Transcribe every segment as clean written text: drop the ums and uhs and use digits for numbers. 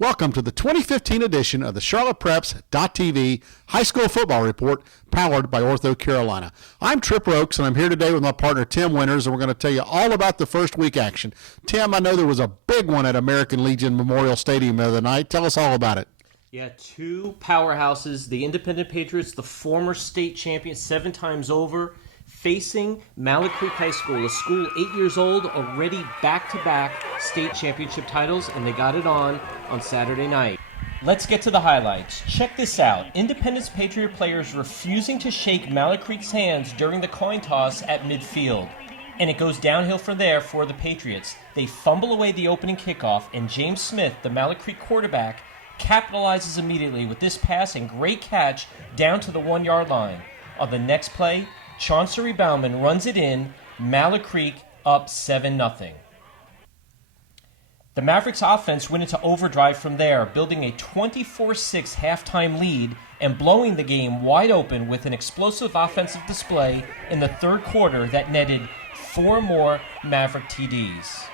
Welcome to the 2015 edition of the CharlottePreps.tv High School Football Report, powered by Ortho Carolina. I'm Trip Rokes, and I'm here today with my partner Tim Winters, and we're going to tell you all about the first week action. Tim, I know there was a big one at American Legion Memorial Stadium the other night. Tell us all about it. Yeah, two powerhouses, the Independent Patriots, the former state champion 7 times over, facing Mallard Creek High School, a school 8 years old, already back-to-back state championship titles, and they got it on Saturday night. Let's get to the highlights. Check this out. Independence Patriot players refusing to shake Mallard Creek's hands during the coin toss at midfield. And it goes downhill from there for the Patriots. They fumble away the opening kickoff, and James Smith, the Mallard Creek quarterback, capitalizes immediately with this pass and great catch down to the 1-yard line. On the next play, Chancery Bauman runs it in, Mallard Creek up 7-0. The Mavericks offense went into overdrive from there, building a 24-6 halftime lead and blowing the game wide open with an explosive offensive display in the third quarter that netted 4 more Maverick TDs.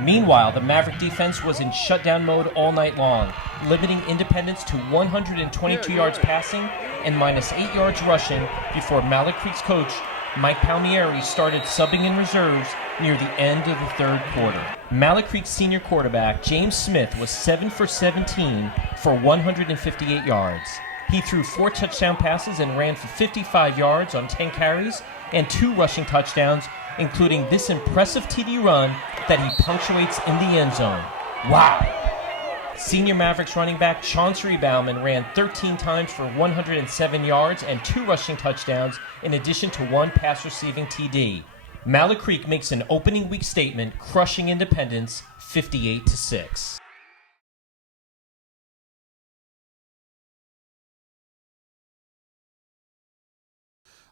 Meanwhile, the Maverick defense was in shutdown mode all night long, limiting Independence to 122 yards passing and minus 8 yards rushing before Mallard Creek's coach, Mike Palmieri, started subbing in reserves near the end of the third quarter. Mallard Creek's senior quarterback, James Smith, was 7 for 17 for 158 yards. He threw 4 touchdown passes and ran for 55 yards on 10 carries and 2 rushing touchdowns, including this impressive TD run that he punctuates in the end zone. Wow! Senior Mavericks running back Chancery Bauman ran 13 times for 107 yards and 2 rushing touchdowns, in addition to 1 pass-receiving TD. Mallard Creek makes an opening week statement, crushing Independence 58-6.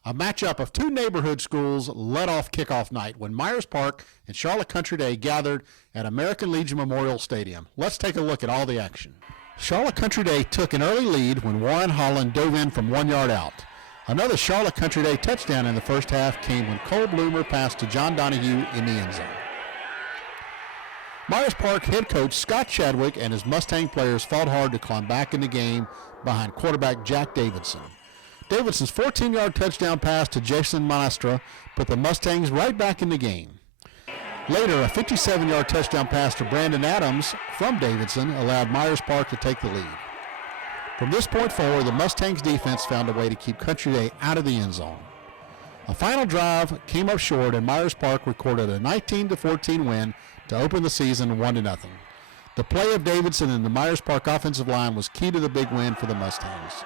A matchup of 2 neighborhood schools led off kickoff night when Myers Park and Charlotte Country Day gathered at American Legion Memorial Stadium. Let's take a look at all the action. Charlotte Country Day took an early lead when Warren Holland dove in from 1 yard out. Another Charlotte Country Day touchdown in the first half came when Cole Bloomer passed to John Donahue in the end zone. Myers Park head coach Scott Chadwick and his Mustang players fought hard to climb back in the game behind quarterback Jack Davidson. Davidson's 14-yard touchdown pass to Jason Manestra put the Mustangs right back in the game. Later, a 57-yard touchdown pass to Brandon Adams from Davidson allowed Myers Park to take the lead. From this point forward, the Mustangs defense found a way to keep Country Day out of the end zone. A final drive came up short, and Myers Park recorded a 19-14 win to open the season 1-0. The play of Davidson and the Myers Park offensive line was key to the big win for the Mustangs.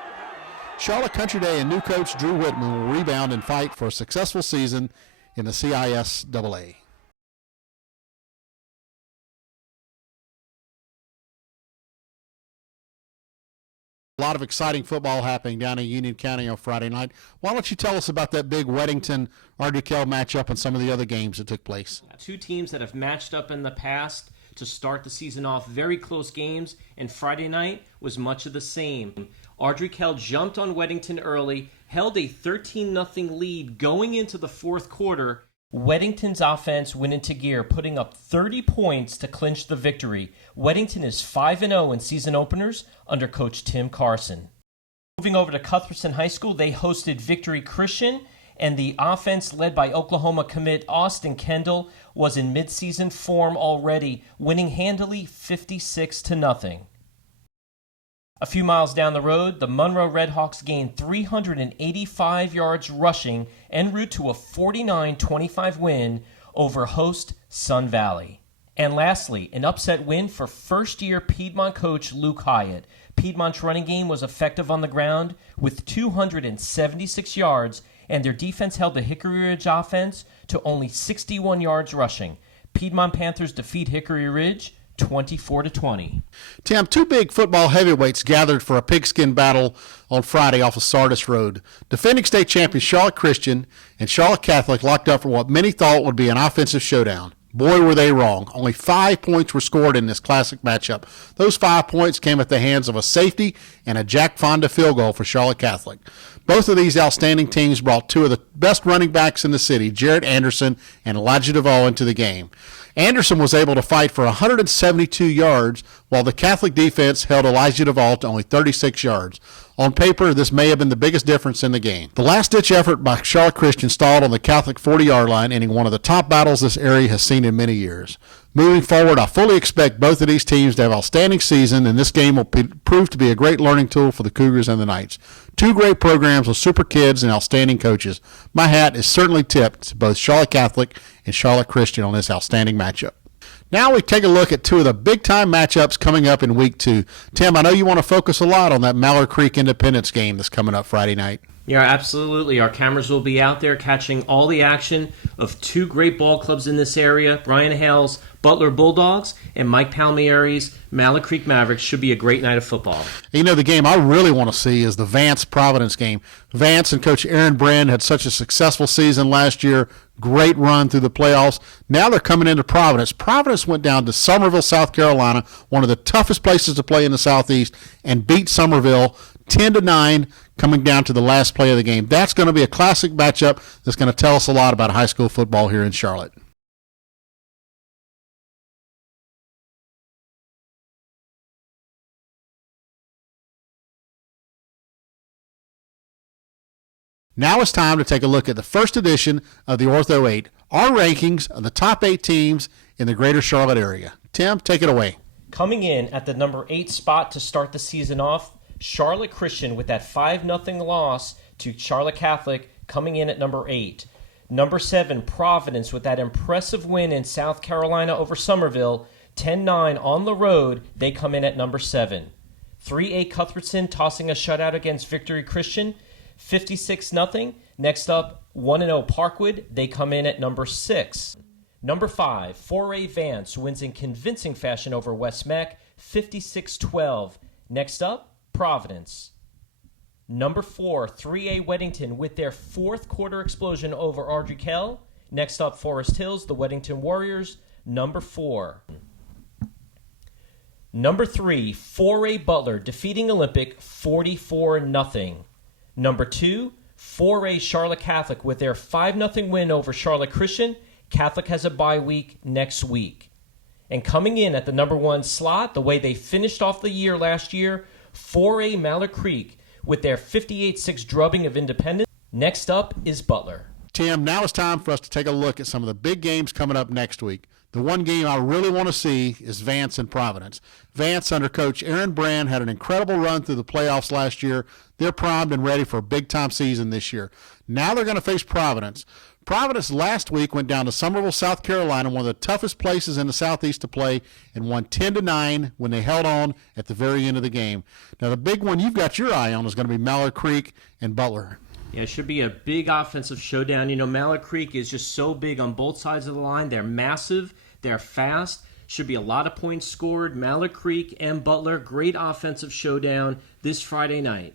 Charlotte Country Day and new coach Drew Whitman will rebound and fight for a successful season in the CISAA. A lot of exciting football happening down in Union County on Friday night. Why don't you tell us about that big Weddington-Ardukel matchup and some of the other games that took place? 2 teams that have matched up in the past to start the season off, very close games, and Friday night was much of the same. Ardrey-Kell jumped on Weddington early, held a 13-0 lead going into the fourth quarter. Weddington's offense went into gear, putting up 30 points to clinch the victory. Weddington is 5-0 in season openers under Coach Tim Carson. Moving over to Cuthbertson High School, they hosted Victory Christian, and the offense led by Oklahoma commit Austin Kendall was in midseason form already, winning handily 56-0. A few miles down the road, the Monroe Redhawks gained 385 yards rushing en route to a 49-25 win over host Sun Valley. And lastly, an upset win for first-year Piedmont coach Luke Hyatt. Piedmont's running game was effective on the ground with 276 yards, and their defense held the Hickory Ridge offense to only 61 yards rushing. Piedmont Panthers defeat Hickory Ridge 24-20. Tim, 2 big football heavyweights gathered for a pigskin battle on Friday off of Sardis Road. Defending state champions Charlotte Christian and Charlotte Catholic locked up for what many thought would be an offensive showdown. Boy, were they wrong. Only 5 points were scored in this classic matchup. Those 5 points came at the hands of a safety and a Jack Fonda field goal for Charlotte Catholic. Both of these outstanding teams brought 2 of the best running backs in the city, Jarrett Anderson and Elijah DeVoe, into the game. Anderson was able to fight for 172 yards, while the Catholic defense held Elijah Duvall to only 36 yards. On paper, this may have been the biggest difference in the game. The last-ditch effort by Charlotte Christian stalled on the Catholic 40-yard line, ending one of the top battles this area has seen in many years. Moving forward, I fully expect both of these teams to have outstanding season, and this game will prove to be a great learning tool for the Cougars and the Knights. Two great programs with super kids and outstanding coaches. My hat is certainly tipped to both Charlotte Catholic and Charlotte Christian on this outstanding matchup. Now we take a look at two of the big-time matchups coming up in Week 2. Tim, I know you want to focus a lot on that Mallard Creek Independence game that's coming up Friday night. Yeah, absolutely. Our cameras will be out there catching all the action of two great ball clubs in this area. Brian Hale's Butler Bulldogs and Mike Palmieri's Mallard Creek Mavericks. Should be a great night of football. You know, the game I really want to see is the Vance-Providence game. Vance and Coach Aaron Brand had such a successful season last year. Great run through the playoffs. Now they're coming into Providence. Providence went down to Summerville, South Carolina, one of the toughest places to play in the Southeast, and beat Summerville 10-9, coming down to the last play of the game. That's going to be a classic matchup that's going to tell us a lot about high school football here in Charlotte. Now it's time to take a look at the first edition of the Ortho 8, our rankings of the top 8 teams in the greater Charlotte area. Tim, take it away. Coming in at the number 8 spot to start the season off, Charlotte Christian with that 5-0 loss to Charlotte Catholic, coming in at number 8. Number 7, Providence with that impressive win in South Carolina over Summerville, 10-9 on the road. They come in at number 7. 3A Cuthbertson tossing a shutout against Victory Christian, 56-0. Next up, 1-0 Parkwood. They come in at number 6. Number 5, 4A Vance wins in convincing fashion over West Meck, 56-12. Next up, Providence. Number 4, 3A Weddington with their fourth quarter explosion over Ardrey-Kell. Next up, Forest Hills, the Weddington Warriors, number 4. Number 3, 4A Butler defeating Olympic 44-0. Number 2, 4A Charlotte Catholic with their 5-0 win over Charlotte Christian. Catholic has a bye week next week. And coming in at the number 1 slot, the way they finished off the year last year, 4A Mallard Creek with their 58-6 drubbing of Independence. Next up is Butler. Tim, now it's time for us to take a look at some of the big games coming up next week. The one game I really want to see is Vance and Providence. Vance, under Coach Aaron Brand, had an incredible run through the playoffs last year. They're primed and ready for a big-time season this year. Now they're going to face Providence. Providence last week went down to Summerville, South Carolina, one of the toughest places in the Southeast to play, and won 10-9 when they held on at the very end of the game. Now the big one you've got your eye on is going to be Mallard Creek and Butler. Yeah, it should be a big offensive showdown. You know, Mallard Creek is just so big on both sides of the line. They're massive. They're fast. Should be a lot of points scored. Mallard Creek and Butler, great offensive showdown this Friday night.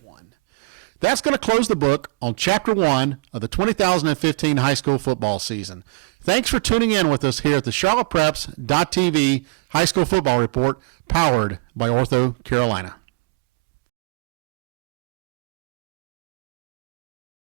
That's going to close the book on Chapter 1 of the 2015 high school football season. Thanks for tuning in with us here at the CharlottePreps.tv High School Football Report, powered by Ortho Carolina.